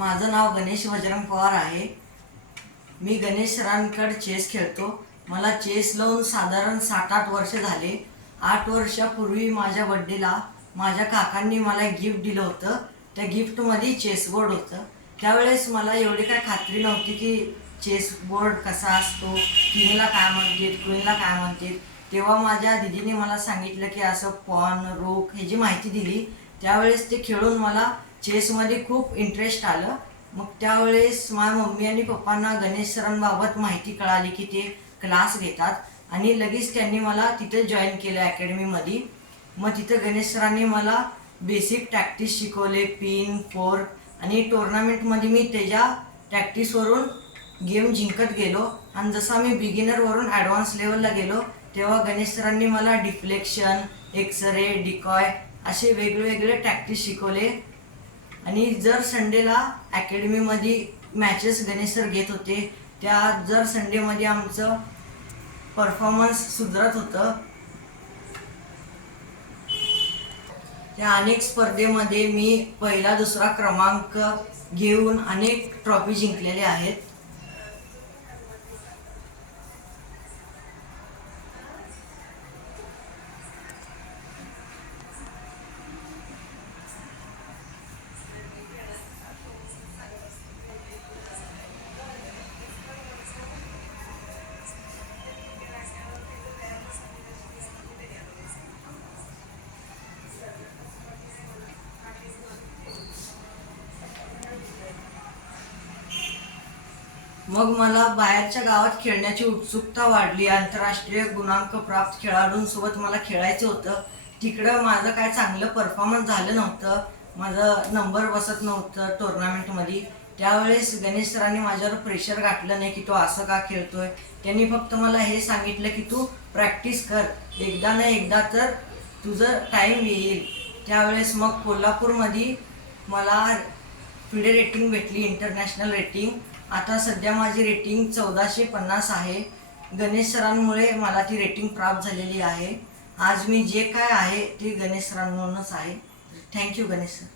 माझं नाव गणेश बजरंग पवार आहे। मी गणेश सरांकडे चेस खेळतो। मला चेस लावून साधारण 7-8 वर्ष झाले। 8 वर्षापूर्वी माझ्या बर्थडेला माझ्या काकांनी मला एक गिफ्ट दिलं होतं। त्या गिफ्टमध्ये चेस बोर्ड होतं। त्यावेळेस मला एवढी काय खात्री नव्हती की चेस बोर्ड कसा असतो, किंगला काय म्हणतात, क्वीनला काय म्हणतात। तेव्हा माझ्या दीदीने मला सांगितलं की असं पॉन, रोक ह्याची माहिती दिली। त्यावेळेस ते खेळून मला चेसमध्ये खूप इंटरेस्ट आलं। मग त्यावेळेस माझ्या मम्मी आणि पप्पांना गणेश सरांबाबत माहिती कळाली की ते क्लास घेतात आणि लगेच त्यांनी मला तिथे जॉईन केलं अकॅडमीमध्ये। मग तिथं गणेश सरांनी मला बेसिक प्रॅक्टिस शिकवले, पिन, फोर्क आणि टुर्नामेंटमध्ये मी त्याच्या प्रॅक्टिसवरून गेम जिंकत गेलो। आणि जसा मी बिगिनरवरून ॲडव्हान्स लेवलला गेलो तेव्हा गणेश सरांनी मला डिफ्लेक्शन, एक्सरे, डिकॉय असे वेगवेगळे प्रॅक्टिस शिकवले। आणि जर संडेला अकॅडमीमध्ये मॅचेस गणेश सर घेत होते, त्या जर संडेमध्ये आमचं परफॉर्मन्स सुधारत होतं। त्या अनेक स्पर्धेमध्ये मी पहिला दुसरा क्रमांक घेऊन अनेक ट्रॉफी जिंकलेले आहेत। मग मला बाहेरच्या गावात खेळण्याची उत्सुकता वाढली। आंतरराष्ट्रीय गुणांक प्राप्त खेळाडूंसोबत मला खेळायचं होतं। तिकडं माझं काय चांगलं परफॉर्मन्स झालं नव्हतं, माझं नंबर बसत नव्हतं टुर्नामेंटमध्ये। त्यावेळेस गणेश सरांनी माझ्यावर प्रेशर घातलं नाही की तो असं का खेळतोय। त्यांनी फक्त मला हे सांगितलं की तू प्रॅक्टिस कर, एकदा ना एकदा तर तुझं टाईम येईल। त्यावेळेस मग कोल्हापूरमध्ये मला फिडे रेटिंग भेटली, इंटरनॅशनल रेटिंग। आता सध्या माझी रेटिंग 1450 आहे। गणेश सरांमुळे मला ती रेटिंग प्राप्त झालेली आहे। आज मी जे काय आहे ते गणेश सरांमुळेच आहे। Thank you Ganesh sir.